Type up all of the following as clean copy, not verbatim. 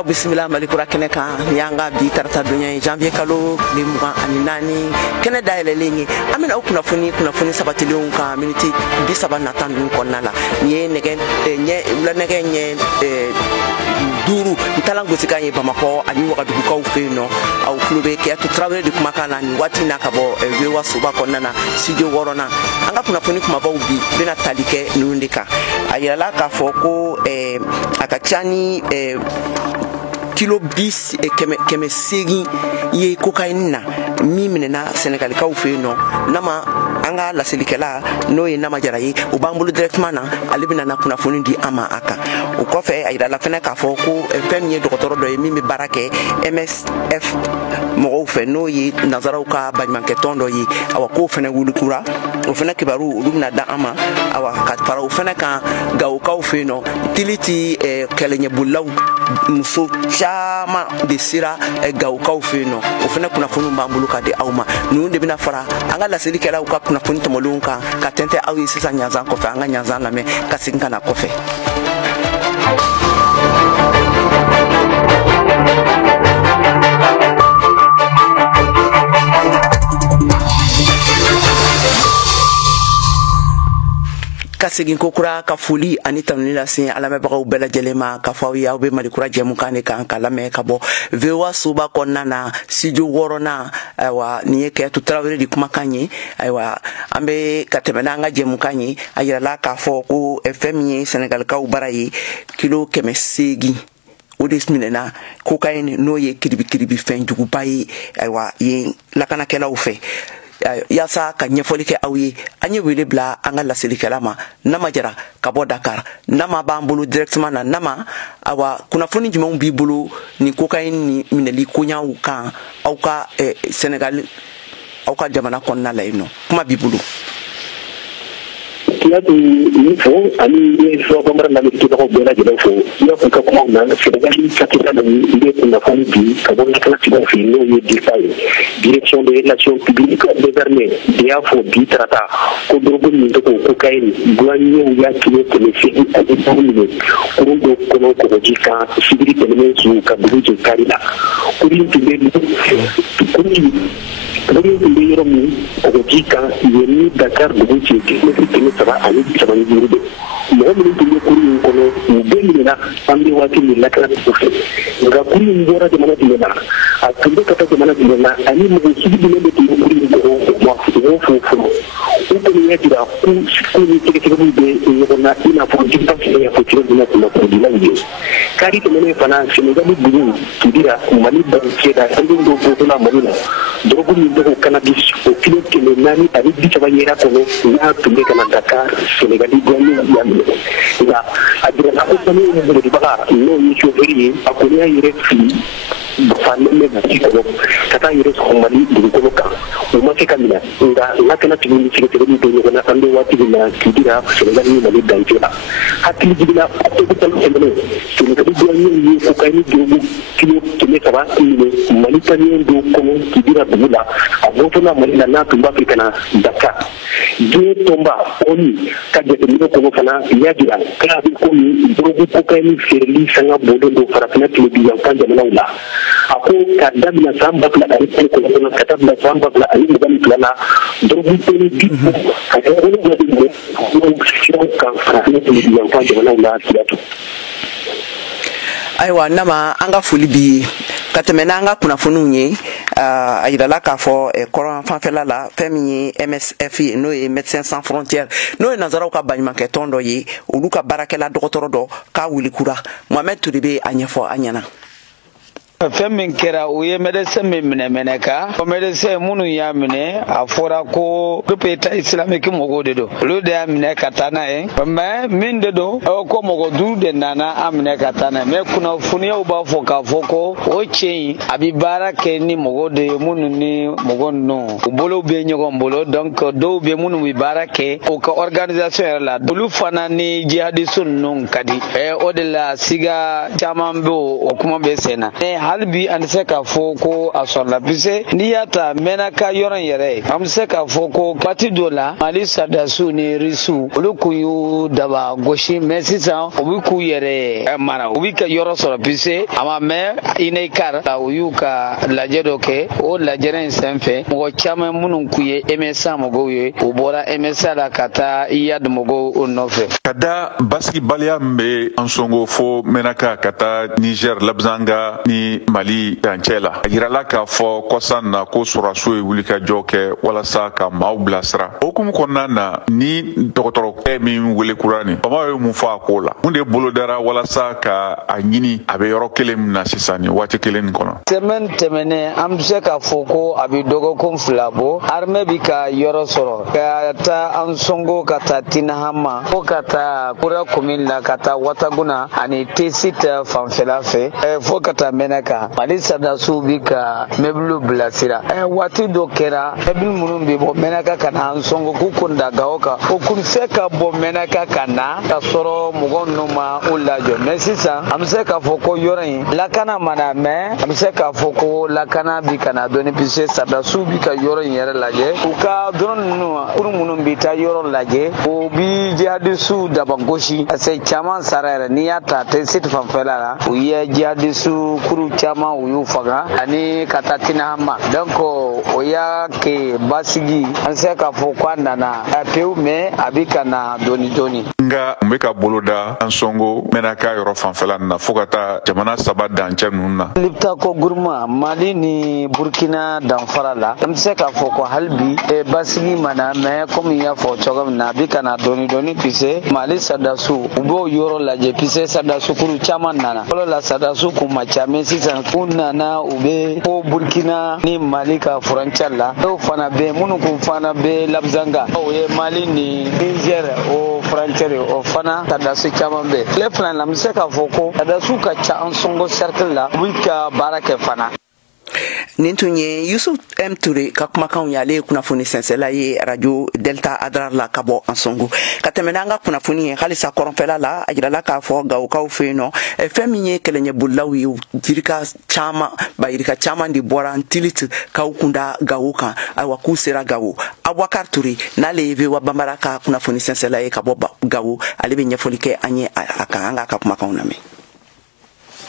lamɛnbagaw bisimila malikura kɛnɛ kan ni y'an ka bi tarata donya ye janvier kalo tile 24 kɛnɛ dayɛlɛlen ye an bɛna o kunnafoni sabatilenw kan miniti 30 nata ninnu kɔnɔna la ni ye wulanɛgɛ ɲɛ 5 ntalan gosikan ye bamakɔ ani wagadugukaw fɛ yen nɔ aw tulo bɛ Keyatu Tarawele de kumakan na nin waati na ka bɔ VOA soba kɔnɔna na studio 6nan an ka kunnafoni kumabaw bi bɛna tali kɛ ninnu de kan a yirala k'a fɔ ko a ka ca ni kilo 800 ye cocaïne na min minɛna Sénégalikaw fɛ yen nɔ nama an ka laselilikɛla n'o ye Nama Jara ye o b'an bolo directement na ale bɛna na kunnafoni di an ma a kan o kɔfɛ a yirala fɛnɛ k'a fɔ ko fɛn min ye dɔgɔtɔrɔ dɔ ye min bɛ baara kɛ MSF mɔgɔw fɛ n'o ye nazaraw ka baɲumankɛtɔn dɔ ye awa k'o fɛnɛ wulikura o fɛnɛ kibaru olu bɛna da an ma awa ka fara o fɛnɛ kan Gawokaw fɛ yen nɔ tiliti kɛlɛɲɛbolilaw muso caman de sera Gawokaw fɛ yen nɔ o fɛnɛ kunnafoniw b'an bolo ka di aw ma ninnu de bɛna fara an ka laselilikɛlaw ka kunnafoni tɛmɛlenw kan ka tɛntɛn aw ye sisan ɲanzan kɔfɛ an ka ɲanzan lamɛn ka segin ka na kɔfɛ. Ka segin kokura ka foli ani tanuni lase alamɛbagaw bɛɛ lajɛlen ma ka fɔ aw ye aw bɛ malikura jɛmukan de kan ka lamɛn ka bɔ VOA soba kɔnɔna na studio 6nan ayiwa nin ye Keyatu Tarawele de kumakan ye ayiwa an bɛ ka tɛmɛ n'an ka jɛmukan ye a yirala k'a fɔ ko fɛn min ye Sénégalikaw bara ye kilo 800 o de minɛna cocaïne n'o ye kiribikiribi fɛn juguba ye ayiwa yen lakanakɛlaw fɛ yaasa ka ɲɛfɔli kɛ aw ye an ye wele bila an ka laselilikɛla ma Nama Jara ka bɔ Dakar Nama b'an bolo directement na Nama awa kunnafoni jumɛnw b'i bolo ni cocaïne ni minɛli koɲaw kan aw ka Sénégal aw ka jamana kɔnɔna la yen nɔ kuma b'i bolo. Kiyatu ni fo ani ye so ko mara na ki ko bela jelo fo yo ko ko mo na Sénégal ci ta na ni ile ko na fami bi ka bon na ci do fi no ye DIFAI direction des relations publiques des armées dia fo bi trata ko do ko ni to ko kay douanier ya ki ko le fi a di ko ni ko do ko no ko ji ka sibiri tele su ka bu ji karila ko ni to be ko ni Dari itu dia orang jika ini Dakar begitu kita sama ada sama ni dulu. Mohon dia kuriun kalau mungkin nak ambil waktu ni nak nak proses. Jika kuriun orang di mana di mana, kalau kata di mana, ini mungkin sudah di mana kuriun orang untuk ni tidak kuni kita boleh orang ina pun kita saya pun tidak boleh lagi. Kali tu mana pana Senegal ni dulu tidak mani bercerita tentang dua mana. Dua itu cannabis au kilo que le nani ari di chabanyera kono na tumbe kana Dakar Senegal di gwani ya adira na ko ni mo di baka no ni choferi akoni ayire fi bafane me di ko kata ayire ko mali di ko ka o ma ke kamina nga kana tini ni chike ni do na ande wati na kidira Senegal ni mali dai tira hakili dina ko ko tan semene ni ko di gwani ni ko kay ni do kilo kile saba ni mali tani do ko kidira bula abotona mali na tumba kana Dakar dia tomba oni kaje ni ko kana yagira kana ko ni drogu ko kay ni ferli sanga bodo do farafina tibi yang kan jamana ula aku kadam na samba la ari ko na katab na samba la ari ngam plana drogu ko ni dibu kaje ko ni ko kan farafina tibi yang kan jamana ula tiatu ayiwa Nama an ka foli bi ka tɛmɛ n'an ka kunnafoniw ye a yirala k'a fɔ kɔrɔn fanfɛla la fɛn min ye MSF ye n'o ye Médecins Sans Frontières n'o ye nazaraw ka baɲumankɛtɔn dɔ ye olu ka baarakɛla dɔgɔtɔrɔ dɔ k'a wulikura Mohamed Toure bɛ a ɲɛfɔ an ɲɛna. Fɛn min kɛra o ye médecin min minɛ ka o médecin minnu y'a minɛ a fɔra ko groupe état islamique mɔgɔw de don olu de y'a minɛ ka taa n'a ye mais min de don ko mɔgɔ 5 de nana a minɛ ka taa n'a ye mais kunnafoniyaw b'a fɔ k'a fɔ ko o cɛ in a bɛ baara kɛ ni mɔgɔ de ye minnu ni mɔgɔ ninnu u bolo bɛ ɲɔgɔn bolo donc dɔw bɛ minnu bɛ baara kɛ o ka organisation yɛrɛ la olu fana ni jihadistu ninnu ka di o de la siga caman bɛ o kuma bɛ sen na halbi an se ka fɔ ko a sɔrɔla pise n'i y'a ta mɛnaka yɔrɔ yɛrɛ an bɛ se ka fɔ ko waati dɔ la Mali sardasiw ni risiw olu kun y'u daba gosi mais sisan u bɛ k'u yɛrɛ mara u bɛ ka yɔrɔ sɔrɔ pise a ma mɛn INECAR u y'u ka lajɛ dɔ kɛ o lajɛrɛ in senfɛ mɔgɔ caman minnu kun ye MSA mɔgɔw ye u bɔra MSA la ka taa IAD mɔgɔw nɔfɛ. Ka da basigibaliya min bɛ Ansongo fo Mɛnaka ka taa Niger Labzanga ni Mali dancɛ la a yirala k'a fɔ kɔsan na ko sɔrɔdasiw ye wulikajɔ kɛ walasa ka maaw bilasira o hukumu kɔnɔna na ni dɔgɔtɔrɔkɛ min wele kura nin faamaw ye mun fɔ a ko la mun de bolodara walasa ka a ɲini a bɛ yɔrɔ kelen min na sisan nin waati kelen nin kɔnɔ. Semaine tɛmɛnen an bɛ se k'a fɔ ko a bɛ dɔgɔkun 2 bɔ armée bɛ ka yɔrɔ sɔrɔ ka taa Ansongo ka taa Tinahama fo ka taa Kura commune la ka taa Wataguna ani T-Site fanfɛla fɛ fo ka taa Mɛnaka Mali sardasiw bɛ ka meuble bilasira waati dɔ kɛra meuble minnu bɛ bɔ Mɛnaka ka na Ansongo k'u kun da gawo kan o kun se ka bɔ Mɛnaka ka na ka sɔrɔ mɔgɔ ninnu ma u lajɔ mais sisan an bɛ se k'a fɔ ko yɔrɔ in lakana mana mais an bɛ se k'a fɔ ko lakana bi kana dɔɔni puisque sardasiw bi ka yɔrɔ in yɛrɛ lajɛ u ka drone ninnu kuru minnu bi taa yɔrɔ lajɛ o bi jihadisiw daba gosi parce que caman sara yɛrɛ n'i y'a ta T-Site fanfɛla la u ye jihadisiw kuru caman u y'u faga ani ka taa Tinahama donc o y'a kɛ basigi an se k'a fɔ ko a nana pewu mais a bi ka na dɔɔni dɔɔni. Nga n bɛ ka boloda Ansongo Mɛnaka yɔrɔ fanfɛla na fo ka taa jamana 3 dancɛ ninnu na. Liptako groupement Mali ni Burkina danfara la an bɛ se k'a fɔ ko hali bi basigi mana mais comme i y'a fɔ cogo min na a bi ka na dɔɔni dɔɔni puisque Mali sardasiw u b'o yɔrɔ lajɛ puisque sardasiw kuru caman nana fɔlɔ la sardasiw kun ma ca mais sisan u nana u bɛ ko Burkina ni Mali ka frontière la dɔw fana bɛ minnu kun fana bɛ Labzanga o ye Mali ni Niger o frontière o fana sardasiw caman bɛ tile fana la n bɛ se k'a fɔ ko sardasiw ka ca Ansongo cercle la u bɛ ka baara kɛ fana. nin tun ye Yusuf M Toure ka kumakanw y'ale kunnafoni sɛnsɛla ye radio Delta Adrar la ka bɔ Ansongo ka tɛmɛ n'an ka kunnafoni ye halisa kɔrɔnfɛla la a jirala k'a fɔ Gawokaw fɛ yen nɔ fɛn min ye kɛlɛɲɛbolilaw ye yirika caman de bɔra Ntilit kaw kunda Gawo kan ayiwa k'u sera Gawo Abubakar Toure n'ale ye Vewa Bambara ka kunnafoni sɛnsɛla ye ka bɔ Gawo ale bɛ ɲɛfɔli kɛ an ye a kan an ka kumakanw lamɛn.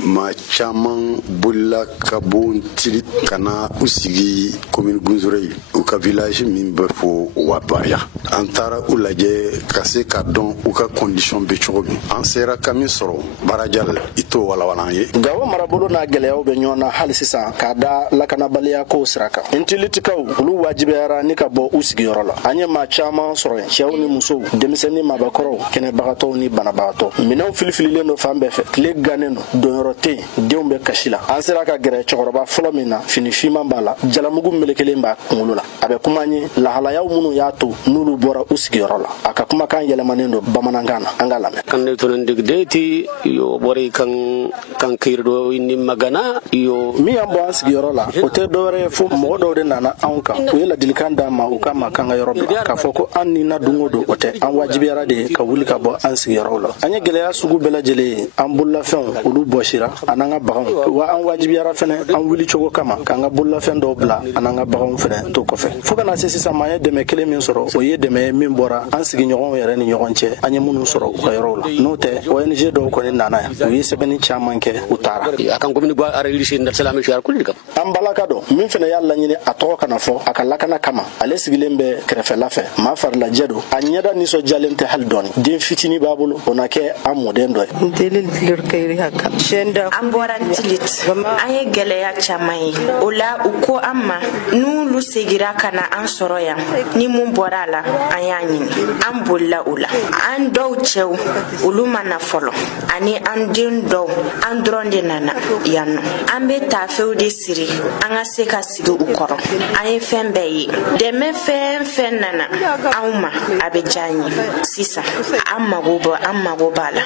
Ma caman bolila ka bɔ Ntilit ka na u sigi commune Gunzurɛ u ka village min bɛ fɔ Wabaya an taara u lajɛ ka se ka dɔn u ka condition bɛ cogo min an sera ka min sɔrɔ Barajal i t'o walawala an ye. Gawo marabolo n'a gɛlɛyaw bɛ ɲɔgɔn na hali sisan k'a da lakanabaliya kow sira kan Ntilitikaw olu wajibiyara ni ka bɔ u sigiyɔrɔ la an ye maa caman sɔrɔ yen cɛw ni musow denmisɛnnin ni mabakɔrɔw kɛnɛbagatɔw ni banabagatɔ minɛnw filifililen don fan bɛɛ fɛ tile gannen don dɔnyɔrɔ tɛ yen denw bɛ kasi la an sera ka gɛrɛ cɛkɔrɔba fɔlɔ min na fini fiman b'a la jalamugu melekelen b'a kunkolo la a bɛ kuma an ye lahalayaw minnu y'a to n'olu bɔra u sigiyɔrɔ la a ka kumakan yɛlɛmanen don bamanankan na an ka lamɛn. kan ne tonen digdeti yo bori kan kirdo ni magana yo min y'an bɔ an sigiyɔrɔ la o tɛ dɔwɛrɛ ye fo mɔgɔ dɔw de nana anw kan u ye ladilikan d'an ma u ka ma kan ka yɔrɔ bila k'a fɔ ko an ni na dungo don o tɛ an wajibiyara de ka wuli ka bɔ an sigiyɔrɔw la an ye gɛlɛya sugu bɛɛ lajɛlen ye an bololafɛnw olu bɔsira an ka baganw wa an wajibiyara fɛnɛ an wuli cogo kama k'an ka bololafɛn dɔw bila an ka baganw fɛnɛ to kɔfɛ fo kana se sisan ma an ye dɛmɛ kelen min sɔrɔ o ye dɛmɛ min bɔra an sigiɲɔgɔnw yɛrɛ ni ɲɔgɔn cɛ an ye minnu sɔrɔ u ka yɔrɔw la n'o tɛ ONG dɔw kɔni nana yan u ye sɛbɛnni caman kɛ u taara akan komini gwa arelisi ndalsalami shar kulli kam an balaka dɔ min fɛnɛ y'a laɲini a tɔgɔ kana fɔ a ka lakana kama ale sigilen bɛ kɛrɛfɛla fɛ maa farilajɛ don a ɲɛda nisɔnjalen tɛ hali dɔɔni den fitini b'a bolo o na kɛ an mɔden dɔ ye an bɔra Ntilit an ye gɛlɛya caman ye o la u ko an ma n'olu segira ka na an sɔrɔ yan ni mun bɔra a la an y'a ɲini an bolila o la an dɔw cɛw olu ma na fɔlɔ ani an den dɔw an dɔrɔn de nana yan nɔ an bɛ taafew de siri an ka se ka sigi u kɔrɔ an ye fɛn bɛɛ ye dɛmɛ fɛn nana anw ma a bɛ diya an ye sisan an mago b'a la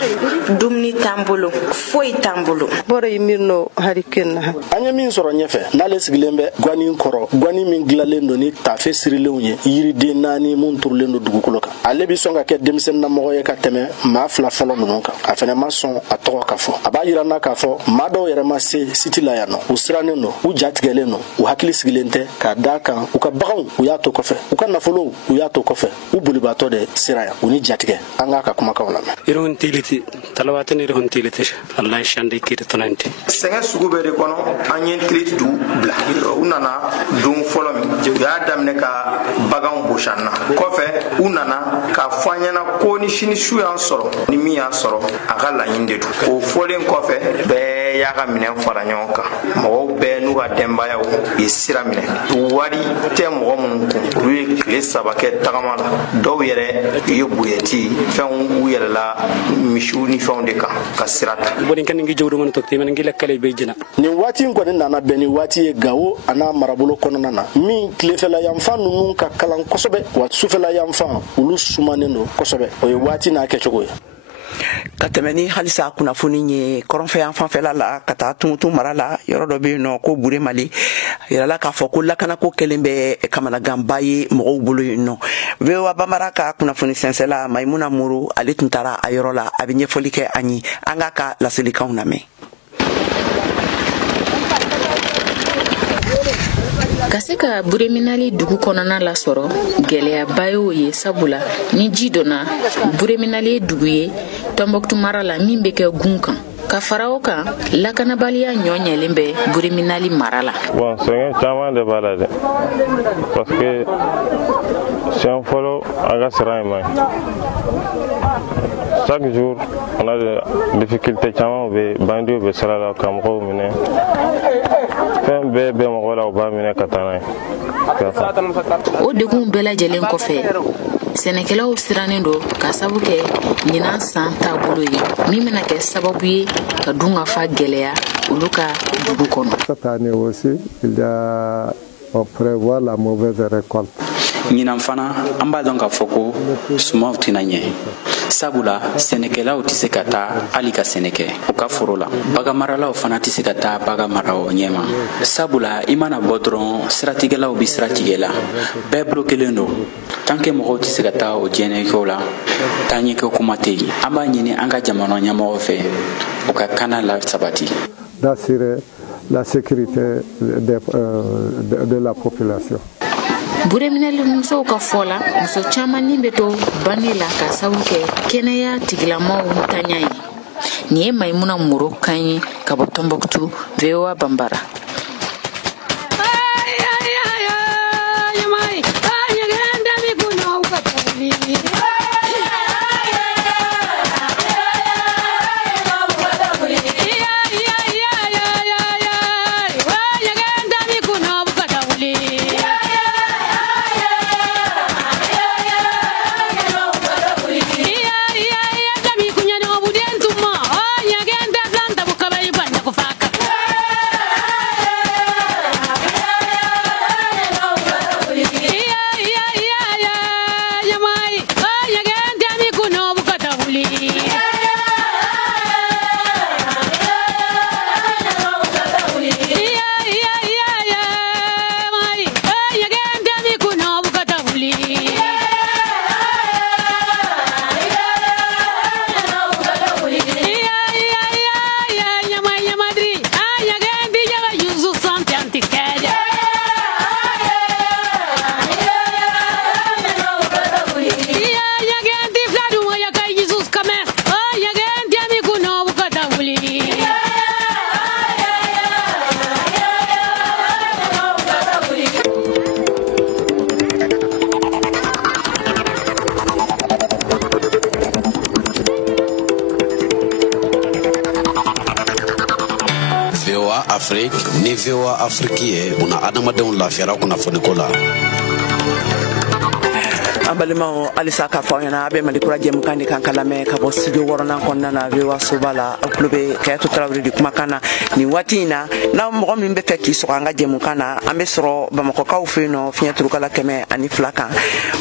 dumuni t'an bolo foyi t'an bolo bora yimirno harikenna anya min soro nyefe nale sigilembe gwani nkoro gwani min glalen do ni tafe sirilew ye yiri de nani mun turlen do dugukulo ka ale bi songa ke demsen na moye ka teme ma fla folo no ka afene ma son atoro ka fo aba yira na ka fo ma do yere ma se city la ya no usrane no u jatigele no u hakili sigilente ka daka u ka bagan u ya to kofe u ka nafolo u ya to kofe u bulibato de siraya u ni jatige anga ka kuma ka wala iron tiliti talawatani iron tiliti Allah shande kirtananti senga sugu be de kono anyen tiliti du bla unana dum folo mi ya damne ka bagan boshanna kofe unana ka fanyana ko ni shini shu yan soro ni mi yan soro aga la yinde du o folen kofe be ya ga minen fara nyonka mo be nu ga demba ya o isira mine wari te mo mun ko ruye kle sabake tagamala do yere yobuyeti fen u yere la mishu ni fonde ka sirata bodin kan ngi jowdo man tokti man ngi lekkale be jina ni wati ngone nana beni wati e gawo ana marabulo kono nana min klefela yamfa nunu ka kalan kosobe wat sufela yamfa ulu sumaneno kosobe o wati na ke chogo katemeni halisa kuna funi nye koronfe enfant fela la kata tuntu marala yoro do be no ko bure mali yala ka foko la kana ko kelembe kamana gambaye mo bulu no we wa bamaraka kuna funi sensela maimuna muru alituntara ayoro la abinye folike anyi angaka la silika uname kaseka bureminali dugu kɔnɔna la sɔrɔ gɛlɛya bayo ye sabula ni ji donna bureminali dugu ye Tombouctou mara la min bɛ kɛ gun kan ka fara o kan lakanabaliya ɲɔɲɛlen bɛ bureminali mara la bon sɛgɛn caman de b'a la dɛ parce que siɲɛ fɔlɔ an ka sira in man ɲi chaque jour on a des difficultés caman bɛ bandiw bɛ sira la ka mɔgɔw minɛ fɛn bɛɛ bɛ mɔgɔ la u b'a minɛ ka taa n'a ye o degun bɛɛ lajɛlen kɔfɛ sɛnɛkɛlaw sirannen do ka sabu kɛ ɲinan san taabolo ye min bɛna kɛ sababu ye ka dun ka fa gɛlɛya olu ka dugu kɔnɔ. Cette année aussi, on prévoit la mauvaise récolte. ɲinan fana an b'a dɔn k'a fɔ ko sumaw tɛna ɲɛ sabula sɛnɛkɛlaw tɛ se ka taa hali ka sɛnɛ kɛ u ka foro la baganmaralaw fana tɛ se ka taa bagan mara o ɲɛma sabula i mana bɔ dɔrɔn siratigɛlaw bɛ sira tigɛ la bɛɛ bloquelen don tant que mɔgɔw tɛ se ka taa o diɲɛnatigɛw la taaɲɛkɛ kuma tɛ yen an b'a ɲini an ka jamana ɲɛmɔgɔw fɛ u ka kana la sabati d'assurer la sécurité de la population. bureminali musow ka fɔ la muso caman ni bɛ to bange la ka sabu kɛ kɛnɛya tigilamaw ntanya ye nin ye Maimuna Moro kan ye ka bɔ Tombouctou VOA Bambara. Afrique ni VOA Afrique ye una adamadenw lafiyara kunnafoni ko la balima alisa ka fɔ ɲɛna a bɛ malikura jɛmukan de kan ka lamɛn ka bɔ studio wɔɔrɔnan kɔnɔna na VOA soba la aw tulo bɛ Kayatu Tarawele de kumakan na nin waati in na n'a mɔgɔ min bɛ fɛ k'i sɔgɔ an ka jɛmukan na an bɛ sɔrɔ Bamakɔkaw fɛ yen nɔ fiɲɛ turukala 102 kan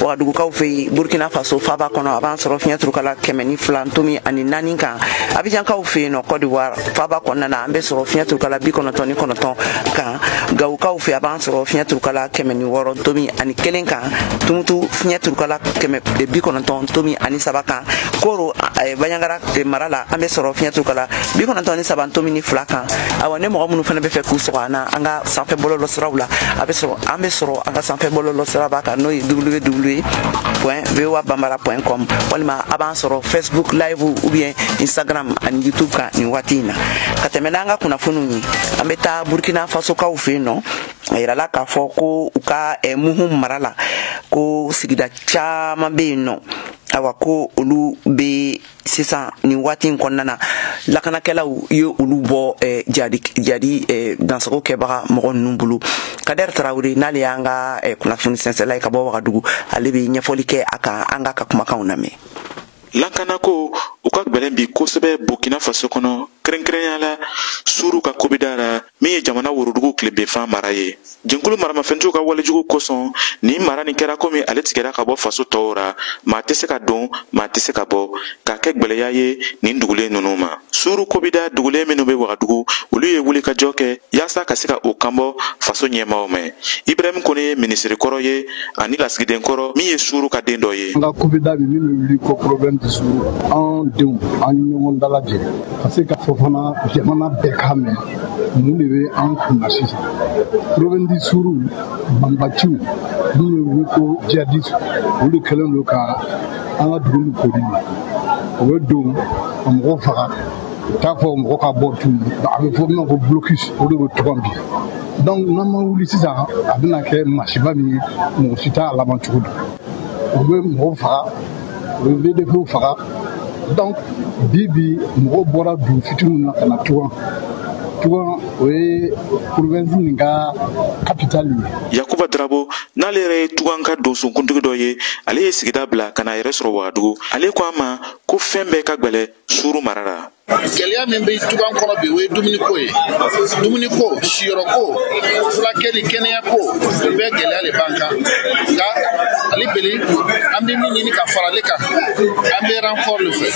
Wagadugukaw fɛ yen Burkina Faso faaba kɔnɔ a b'an sɔrɔ fiɲɛ turukala 102 ntomi ani 4 kan Abidjankaw fɛ yen nɔ Côte d'Ivoire faaba kɔnɔna na an bɛ sɔrɔ fiɲɛ turukala 99 kan Gawukaw fɛ a b'an sɔrɔ fiɲɛ turukala 106 ntomi ani 1 kan Tumutu fiɲɛ turukala 190 ntomi ani 3 kan Koro Banyangara mara la an bɛ sɔrɔ fiɲɛ turukala 93 ntomi ni 2 kan awa ne mɔgɔ minnu fana bɛ fɛ k'u sɔgɔ an na an ka sanfɛ bɔlɔlɔsiraw la an bɛ sɔrɔ an ka sanfɛ bɔlɔlɔsira b'a kan n'o ye www.voabambara.com walima a b'an sɔrɔ Facebook live ou bien Instagram ani YouTube kan nin waati in na ka tɛmɛ n'an ka kunnafoniw ye an bɛ taa Burkina Faso kaw fɛ yen nɔ a yirala k'a fɔ ko u ka muhu mara la ko sigida caman bɛ yen nɔ awa ko olu bɛ sisan nin waati in kɔnɔna na lakanakɛlaw ye olu bɔ jadi dansago kɛbaga mɔgɔ ninnu bolo Kader Tarawele n'ale y'an ka kunnafoni sɛnsɛnla ye ka bɔ Wagadugu ale bɛ ɲɛfɔli kɛ a kan an ka kumakanw lamɛn. Lankanako u ka gbɛlɛn bi kosɛbɛ Burkina Faso kɔnɔ kɛrɛnkɛrɛnya la suru ka kobida la min ye jamana worodugu tilebefan mara ye jɛnkulu maramafɛntigiw ka walejugu kosɔn ni mara nin kɛra komi ale tigɛra ka bɔ faso tɔw ra maa tɛ se ka don maa tɛ se ka bɔ k'a kɛ gbɛlɛya ye nin dugulen ninnu ma suru kobida dugulen minnu bɛ Wagadugu olu ye wuli ka jɔ kɛ yaasa ka se ka o kanbɔ faso ɲɛmaaw ma Ibrahim Kone ye minisiri kɔrɔ ye ani lasigiden kɔrɔ min ye suru ka den dɔ ye an ka kobida bi min bɛ wuli ko problème de suru an denw an ɲɔgɔn dalajɛ ka se ka fɔ fana jamana bɛɛ k'a mɛn mun de bɛ an kunna sisan problème de suru banbatiw min bɛ wuli ko djihadisme olu kɛlen don ka an ka dugu ni kori o bɛ don ka mɔgɔw faga t'a fɔ mɔgɔ ka bɔ tun a bɛ fɔ min ko blocus o de bɛ tɔgɔ bi donc n'an ma wuli sisan a bɛna kɛ masiba min ye mɔgɔ si t'a laban cogo di o bɛ mɔgɔw faga o bɛ VDPw faga donc bi mɔgɔw bɔra dugu fitininw na ka na Tougan o ye province nin ka capitale ye Yakuba Darabo n'ale yɛrɛ ye Tougan ka donsokuntigi dɔ ye ale ye sigida bila ka na yɛrɛ sɔrɔ Wagadugu ale ko a ma ko fɛn bɛɛ ka gbɛlɛ suru mara la gɛlɛya min bɛ Tougan kɔnɔ bi o ye dumuniko ye dumuniko siyɔrɔko furakɛli kɛnɛyako o bɛɛ gɛlɛya de b'an kan nka ale beli an bɛ min ɲini ka fara ale kan an bɛ renfort le fɛ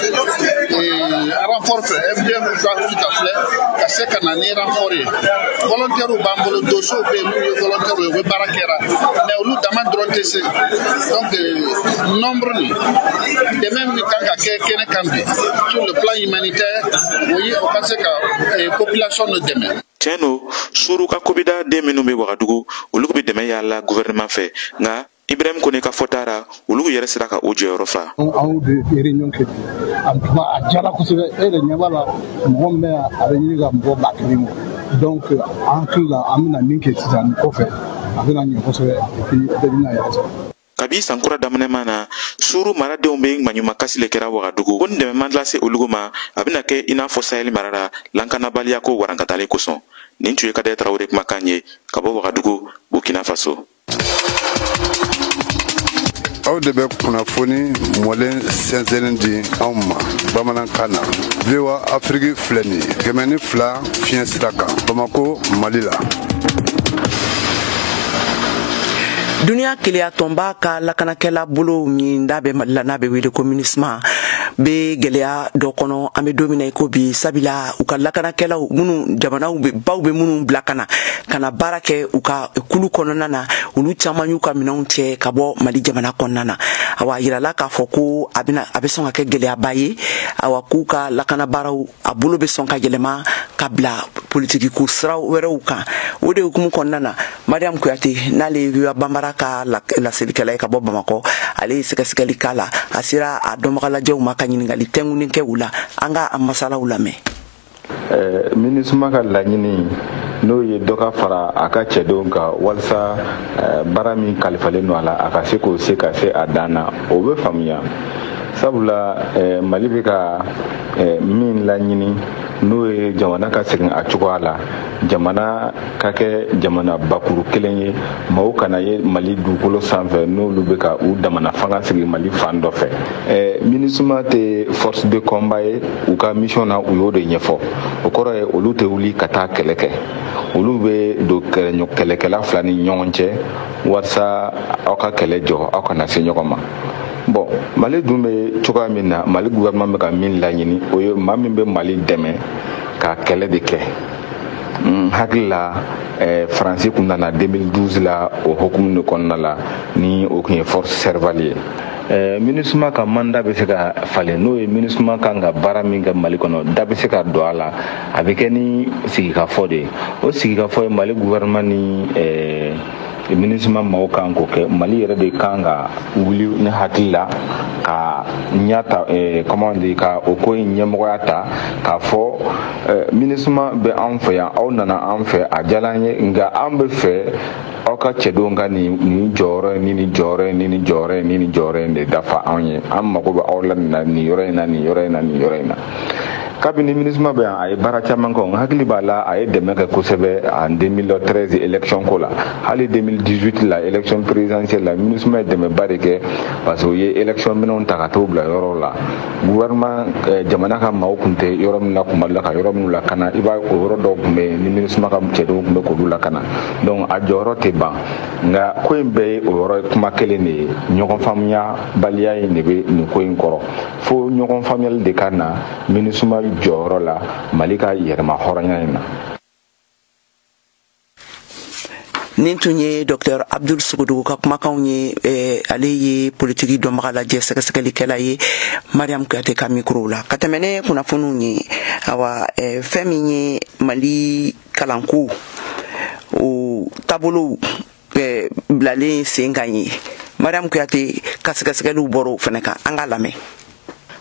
renfort fɛ FDF ka filɛ ka se ka na ni renfort ye volontaire b'an bolo dossier bɛ yen minnu ye volontaire ye u bɛ baara kɛra mais olu dama dɔrɔn tɛ se donc nombre ni dɛmɛ min kan ka kɛ kɛnɛ kan bi sur le plan humanitaire oui, on pense que la population ne demain. Tiens, suru ka kobida de minnu bɛ Wagadugu olu bɛ dɛmɛ yala gouvernement fɛ nka Ibrahim Kone ka fɔtara olu yɛrɛ sera ka o jɔyɔrɔ fa. Anw de réunion kɛ a diyara kosɛbɛ e yɛrɛ ɲɛ b'a la mɔgɔ min bɛ yan a bɛ ɲini ka mɔgɔ 1000 bɔ donc an hakili la an bɛna min kɛ sisan nin kɔfɛ a bɛna ɲɛ kosɛbɛ et puis bɛɛ bɛna yɛrɛ sɔrɔ. Kabi sankura daminɛma na suru maradenw bɛ ɲumankasi le kɛra Wagadugu ko ni dɛmɛ man lase olu ma a bɛna kɛ i n'a fɔ Sahel mara la lankanabaliya ko warankatali kosɔn nin tun ye Kader Tarawele kumakan ye ka bɔ Wagadugu Burkina Faso. aw de bɛ kunnafoni mɔlen sɛnsɛnnen di anw ma bamanankan na VOA Afrique filɛ nin ye 102 fiɲɛ sira kan Bamako Mali la. Duniya keleya tɔnba ka lakanakɛla bolo min da bɛ Mali la n'a bɛ wele ko MINUSMA bɛ gɛlɛya dɔ kɔnɔ an bɛ don min na i ko bi sabula u ka lakanakɛlaw minnu jamanaw baw bɛ minnu bila ka na baara kɛ u ka kulu kɔnɔna na olu caman y'u ka minɛnw cɛ ka bɔ Mali jamana kɔnɔna na awa yirala k'a fɔ ko a bɛ sɔn ka kɛ gɛlɛyaba ye awa k'u ka lakanabaaraw a bolo bɛ sɔn ka yɛlɛma ka bila politiki ko sira wɛrɛw kan o de hukumu kɔnɔna na Mariam Kuyate n'ale ye VOA Bambara ka laselikɛla ye ka bɔ Bamakɔ ale ye sɛgɛsɛgɛli k'a la a sera a dɔnbagalajɛw ma ka ɲininkali tɛnkunin kɛ u la an ka a masalaw lamɛn. MINUSMA ka laɲini n'o ye dɔ ka fara a ka cɛdenw kan walasa baara min kalifalen don a la a ka se k'o se ka se a dan na o bɛ faamuya sabula mali bɛ ka min laɲini n'o ye jamana ka segin a cogoya la, jamana ka kɛ jamana bakuru kelen ye, maaw kana ye mali dugukolo sanfɛ n'olu bɛ ka u damana fanga sigi mali fan dɔ fɛ. MINUSMA tɛ force de combat ye, u ka mission na u y'o de ɲɛfɔ. O kɔrɔ ye olu tɛ wuli ka taa kɛlɛ kɛ, olu bɛ don kɛlɛkɛla fila ni ɲɔgɔn cɛ walasa aw ka kɛlɛ jɔ aw kana se ɲɔgɔn ma. Bon, mali dun bɛ cogoya min na, mali gouvernement bɛ ka min laɲini o ye maa min bɛ mali dɛmɛ ka kɛlɛ de kɛ. Hakili la Faransi kun nana 2012 la o hukumu de kɔnɔna la ni o kun ye force servale ye. MINUSMA ka mandat bɛ se ka falen, n'o ye MINUSMA kan ka baara min kɛ mali kɔnɔ, da bɛ se ka don a la, a bɛ kɛ ni sigikafɔ de ye. O sigikafɔ ye mali gouvernement ni MINUSMA maaw kan k'o kɛ. Mali yɛrɛ de kan ka wuli ni hakili la ka ɲa ta comment dire ka o ko in ɲɛmɔgɔya ta k'a fɔ MINUSMA bɛ anw fɛ yan, aw nana an fɛ, a diyara an ye, nka an bɛ fɛ aw ka cɛdenw ka nin jɔyɔrɔ ni nin jɔyɔrɔ ni nin jɔyɔrɔ ni nin jɔyɔrɔ de dafa anw ye, an mago bɛ aw la nin yɔrɔ in na nin yɔrɔ in na nin yɔrɔ in na. Kabini MINUSMA bɛ yan, a ye baara caman kɛ, n hakili b'a la a ye dɛmɛ kɛ kosɛbɛ en 2013 élection ko la, hali 2018 la élection présidentielle la MINUSMA ye dɛmɛba de kɛ parce que u ye élection minɛnw ta ka t'o bila yɔrɔ la. Gouvernement jamana ka maaw kun tɛ yɔrɔ min na kuma la ka yɔrɔ minnu lakana, i b'a o yɔrɔ dɔw kun bɛ yen ni MINUSMA ka cɛdenw kun bɛ k'olu lakana, donc a jɔyɔrɔ tɛ ban, nka ko in bɛɛ ye o yɔrɔ kuma kelen de ye, ɲɔgɔn faamuya baliya in de bɛ nin ko in kɔrɔ, fo ɲɔgɔn faamuyali de ka na MINUSMA jɔyɔrɔ la mali ka yɛrɛma hɔrɔnya in na. nin tun ye Dr Abdul Sugudogo ka kumakanw ye. Ale ye politiki dɔnbaga lajɛ sɛgɛsɛgɛlikɛla ye Mariam Kuyate ka mikro la. Ka tɛmɛ ne kunnafoniw ye, awa fɛn min ye mali kalanko o taabolo bilalen sen kan ye. Mariam Kuyate ka sɛgɛsɛgɛliw bɔra o fɛnɛ kan, an ka lamɛn.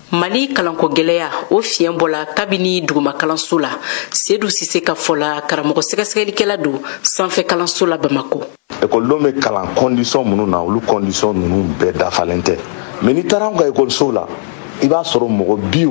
Mali kalanko gɛlɛya o fiɲɛ bɔla kabini duguma kalanso la. Seydou Sise ka fɔla karamɔgɔ sɛgɛsɛgɛlikɛla don sanfɛ kalanso la Bamako. Ekɔlidenw bɛ kalan condition minnu na, olu condition ninnu bɛɛ dafalen tɛ. Mais n'i taara an ka ekɔliso la, i b'a sɔrɔ mɔgɔ 60,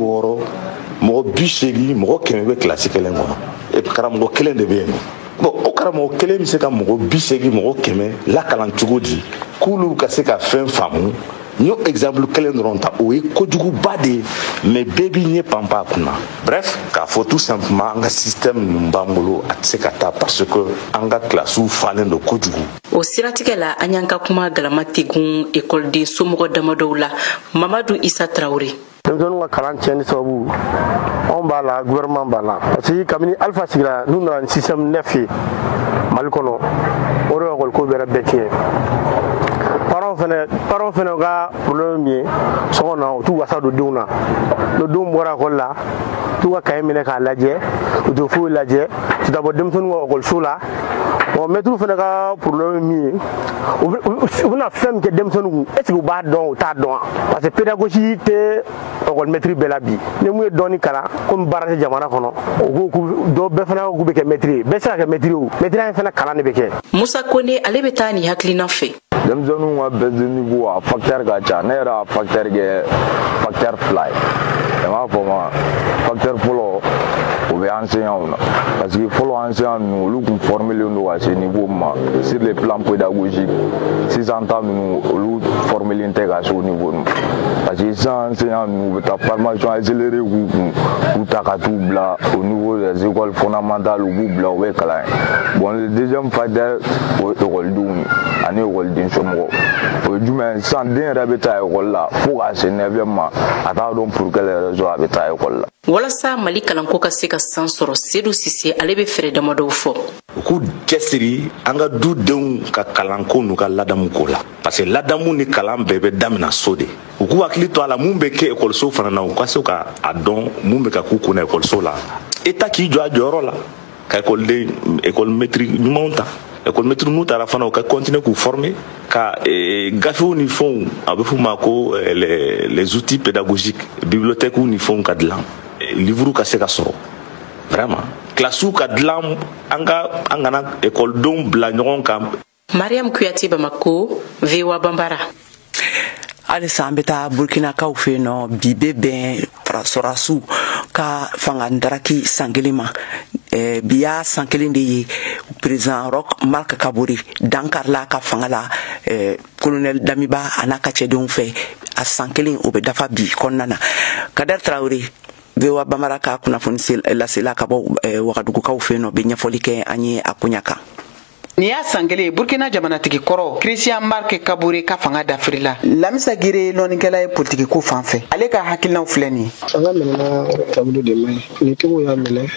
mɔgɔ 80, mɔgɔ 100 bɛ kilasi kelen kɔnɔ. Et karamɔgɔ kelen de bɛ yen. Bon, o karamɔgɔ kelen bɛ se ka mɔgɔ 80, mɔgɔ 100 lakalan cogo di k'olu ka se ka fɛn faamu. Nyo exemple kelen dɔrɔn ta, o ye kojuguba de ye, mais bɛɛ b'i ɲɛ panpa a kunna. Bref, k'a fɔ tout simplement an ka système ninnu b'an bolo a tɛ se ka taa parce que an ka kilasiw falen don kojugu. O siratigɛ la an y'an ka kuma galama tegun école somɔgɔ damadɔw la. Mamadu Isa Traoré. Denmisɛnninw ka kalan tiɲɛni sababu anw b'a la, gouvernement b'a la, parce que kabini Alpha sigira n'u nana ni système neuf ye Mali kɔnɔ, o de école ko bɛɛ bɛɛ tiɲɛ. Parents fɛnɛ ka problème min ye sɔgɔn na u t'u wasa don denw na, ni denw bɔra école la t'u ka kaye minɛ k'a lajɛ, u tɛ foyi lajɛ, u tɛ taa bɔ denmisɛnninw ka école la. Bon, maître fɛnɛ ka problème min ye u bɛna fɛn min kɛ denmisɛnninw kun, est ce que u b'a dɔn u t'a dɔn wa? Parce que pédagogie tɛ école maître bɛɛ la bi. Ni mun ye dɔɔni kalan komi baara tɛ jamana kɔnɔ, u ko dɔw bɛɛ fana k'u bɛ kɛ maître ye, bɛɛ se ka kɛ maître ye, maître in fana kalan de bɛ kɛ. Musa Kone ale bɛ taa nin hakilina fɛ. Denmisɛnninw ka baisse de niveau a facteur ka ca, ne yɛrɛ a facteur kɛ facteur fila ye. I m'a fɔ ma facteur fɔlɔ o bɛ enseignants na, parce que fɔlɔ enseignants ninnu olu kun formelen don ka se niveau ma sur le plan pédagogique. Sisan ta ninnu olu formelen tɛ ka se o niveau ma, parce que sisan enseignants ninnu u bɛ taa formation accélérée k'u kun k'u ta ka t'u bila au niveau des écoles fondamentales u b'u bila u bɛ kalan ye. Bon, le deuxième facteur o ye écolidenw ani écoliden somɔgɔw. O ye jumɛn ye? Sisan den yɛrɛ bɛ taa école la fo ka se 9e ma a t'a dɔn pour quelle raison a bɛ taa école la. Walasa Mali kalanko ka se ka san sɔrɔ, Seydou Sise ale bɛ fɛɛrɛ damadɔw fɔ. U k'u cɛsiri an ka dudenw ka kalanko n'u ka ladamu ko la, parce que ladamu ni kalan bɛɛ bɛ daminɛ so de. U k'u hakili to a la mun bɛ kɛ écoliso fana na, u ka se ka a dɔn mun bɛ ka k'u kunna écoliso la. État k'i jɔ a jɔyɔrɔ la ka école maître ɲumanw ta. École maître n'u taara fana u ka continuer k'u former ka gafew ni fɛnw a bɛ f'u ma ko les outils pédagogiques, bibliothèques ni fɛnw ka dilan, livre ka se ka sɔrɔ. Vraiment classe ka dilan, an kana écoledenw bila ɲɔgɔn kan. Mariam Kuyate, Bamako, VOA Bambara. alisa an bɛ taa burkinakaw fɛ yen nɔ bi bɛ bɛn sɔrɔdasiw ka fanga daraki san kelen ma bi y'a san kelen de ye président Roch Marc Kabore dankarila ka fanga la colonel Damiba a n'a ka cɛdenw fɛ a san kelen o bɛ dafa bi kɔnɔna na. Kader Traoré VOA Bambara ka kunnafoni lasela ka bɔ Wagadugukaw fɛ yen nɔ bɛ ɲɛfɔli kɛ an ye a koɲa kan. Ni y'a san kelen Burkina jamanatigi kɔrɔ Christian Marc Kabore ka fanga dafiri la. Lamisa Gire lɔnnikɛla ye politiki ko fan fɛ. Ale ka hakilinaw filɛ nin ye. Fanga minɛna taabolo de man ɲi. Politikiw y'a minɛ.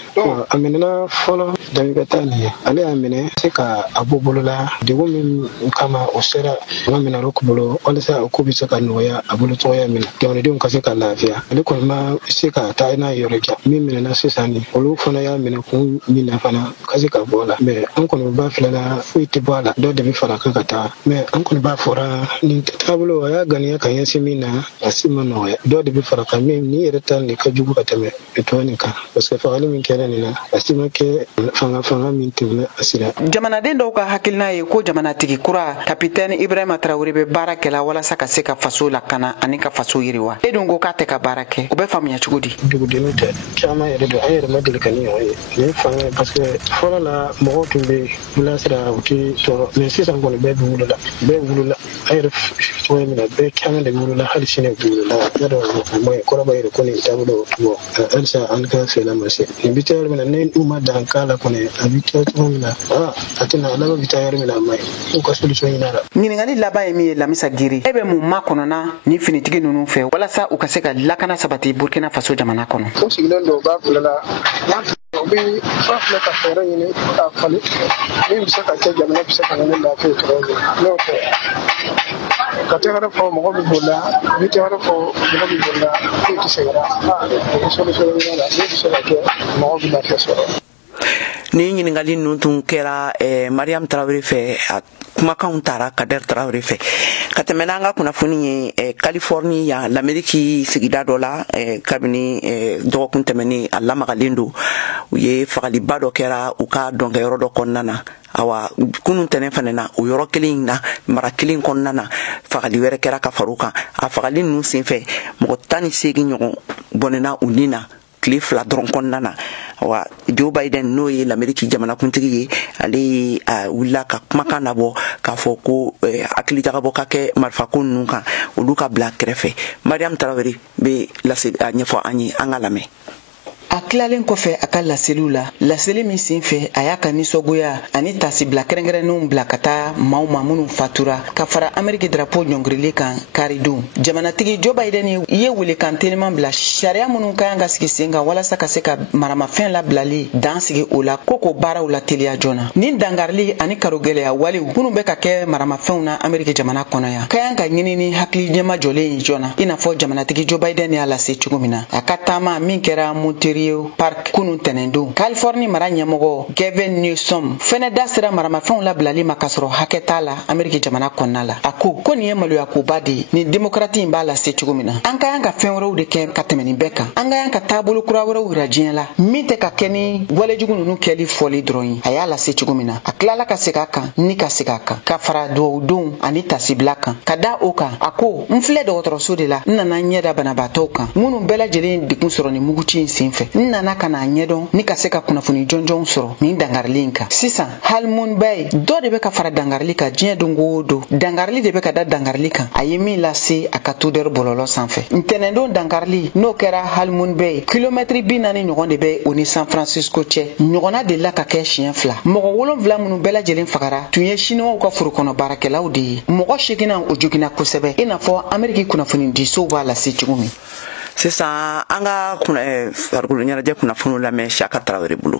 A minɛna fɔlɔ Damiba ta nin ye. Ale y'a minɛ se ka a bɔ bolola degun min kama o sera fanga minɛ Roch bolo walasa o ko bɛ se ka nɔgɔya a bolo cogoya min na. Jamanadenw ka se ka lafiya. Ale kɔni ma se ka taa n'a ye yɔrɔ jan. Min minɛna sisan nin olu fana y'a minɛ kun min na fana ka se ka bɔ la. Mais an kɔni b'a filɛ la foyi tɛ bɔ a la dɔw de bɛ fara kan ka taa mais an kɔni b'a fɔra nin taabolo a y'a ganiya ka ɲɛsin min na a si ma nɔgɔya dɔw de bɛ fara kan min ni yɛrɛ ta nin ka jugu ka tɛmɛ tɔ nin kan parce que fagali min kɛra nin na a si ma kɛ fanga min tɛmɛna a sira. Jamanaden dɔw ka hakilina ye ko jamanatigi kura kapitɛni Ibrahima Traoré bɛ baara kɛla walasa ka se ka faso lakana ani ka faso yiriwa. E dun ko k'a tɛ ka baara kɛ o bɛ faamuya cogo di? Dugudenw tɛ caman yɛrɛ don an yɛrɛ ma deli ka ni ɲɔgɔn ye nin fanga parce que fɔlɔ la mɔgɔw tun bɛ bilasira u tɛ sɔrɔ mais sisan kɔni bɛɛ bɛ wolola an yɛrɛ cogoya min na bɛɛ caman de wolola hali sini u bɛ wolola y'a dɔn o ma ɲi kɔrɔba yɛrɛ ko nin taabolo bɔ halisa an ka fɛla ma se nin bɛ taa yɔrɔ min na ni u ma dan k'a la kɔni a bɛ taa cogo min na a tɛna laban bɛ taa yɔrɔ min na a ma ɲi u ka solution ɲini a la. Ɲininkali laban ye min ye Lamisa Giri e bɛ mun ma kɔnɔna ni finitigi ninnu fɛ walasa u ka se ka lakana sabati Burkina Faso jamana kɔnɔ. O sigilen don u b'a filɛ la u bɛ fɛn filɛ ka fɛɛrɛ ɲini k'a falen min bɛ se ka kɛ jamana bɛ se ka ɲini lafiya cogo min na n'o tɛ ka tɛgɛrɛ fɔ mɔgɔ min bolila ni tɛgɛrɛ fɔ mɔgɔ min bolila foyi tɛ se ka o bɛ solution ɲini a la min bɛ se ka kɛ mɔgɔ bɛ lafiya sɔrɔ. Ni ɲininkali ninnu tun kɛra Mariam Traoré fɛ a kumakanw taara Kader Traoré fɛ ka tɛmɛ n'an ka kunnafoni ye Californie yan l'Amérique sigida dɔ la kabini dɔgɔkun tɛmɛnen a lamagalen don u ye fagaliba dɔ kɛra u ka dɔnkɛyɔrɔ dɔ kɔnɔna na awa kunun tɛnɛ fana na o yɔrɔ kelen na mara kelen kɔnɔna na fagali wɛrɛ kɛra ka fara u kan a fagali ninnu senfɛ mɔgɔ 18 ɲɔgɔn bɔnɛna u ni na tile 2 dɔrɔn kɔnɔna na wa Joe Biden n'o ye l'Amérique jamanakuntigi ye ale wulila ka kumakan labɔ k'a fɔ ko hakilijakabɔ ka kɛ marifako ninnu kan olu ka bila kɛrɛfɛ. Mariam Traoré bɛ ɲɛfɔ an ye an ka lamɛn. A tilalen kɔfɛ a ka laseliw la laseli min sen fɛ a y'a ka nisɔngoya ani tasibila kɛrɛnkɛrɛnnenw bila ka taa maaw ma minnu fatura ka fara Amérique drapeau ɲɔngirili kan karidon jamanatigi Joe Biden ye welekan teliman bila sariya minnu ka kan ka sigi sen kan walasa ka se ka maramafɛn labilali dan sigi o la ko baaraw la teliya joona ni dangarili ani karogɛlɛya walew minnu bɛ ka kɛ maramafɛnw na Amérique jamana kɔnɔ yan ka kan ka ɲini ni hakili ɲɛma jɔlen ye joona i n'a fɔ jamanatigi Joe Biden y'a lase cogo min na a ka taama min kɛra Monterey Park kunun tɛnɛndon Californie mara ɲɛmɔgɔ Gavin Newsom fɛnɛ da sera maramafɛnw labilali ma kasɔrɔ hakɛ t'a la Amérique jamana kɔnɔna la a ko nin ye maloya koba de ye ni démocratie in b'a lase cogo min na an ka yan ka fɛn wɛrɛw de kɛ ka tɛmɛ nin bɛɛ kan an ka yan ka taabolo kura wɛrɛw yira diɲɛ la min tɛ ka kɛ ni walejugu ninnu kɛli fɔli dɔrɔn ye a y'a lase cogo min na a tilala ka segin a kan ni ka segin a kan ka fara duwawudenw ani tasibila kan ka da o kan a ko n filɛ dɔgɔtɔrɔso de la n nana ɲɛda banabaatɔw kan minnu bɛɛ lajɛlen degun sɔrɔ ni muguci in senfɛ n nana ka n'a ɲɛdɔn ni ka se ka kunnafoni jɔnjɔnw sɔrɔ nin dangarili in kan sisan Halmon Bay dɔ de bɛ ka fara dangarili kan diɲɛ don o don dangarili de bɛ ka da dangarili kan a ye min lase a ka tudɛri bɔlɔlɔ sanfɛ ntɛnɛndon dangarili n'o kɛra Halmon Bay kilomɛtiri 40 ɲɔgɔn de bɛ o ni San Francisco cɛ ɲɔgɔnna de la ka kɛ siɲɛ 2 mɔgɔ 7 minnu bɛɛ lajɛlen fagara tun ye Chinois ka forokɔnɔ baarakɛlaw de ye mɔgɔ 8 o joginna kosɛbɛ i n'a fɔ Amérique kunnafoni disow b'a lase cogo min. Sisan an ka farikolo ɲɛnajɛ kunnafoniw lamɛn Saka Traoré bolo.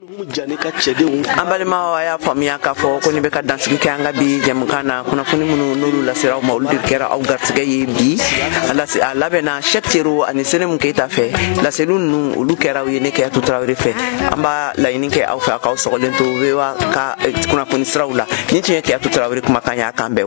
an balima a y'a faamuya k'a fɔ ko ni bɛ ka dansigi kɛ an ka bi jɛmukan na kunnafoni minnu n'olu lasera aw ma olu de kɛra aw garisɛgɛ ye bi a labɛnna Cheick Tero ani Senemu Keyita fɛ laseliw ninnu olu kɛra aw ye ne Keyatu Tarawele fɛ an b'a laɲini kɛ aw fɛ a k'aw sɔgɔlen to VOA ka kunnafoni siraw la ni tun ye Keyatu Tarawele kumakan y'a kan bɛɛ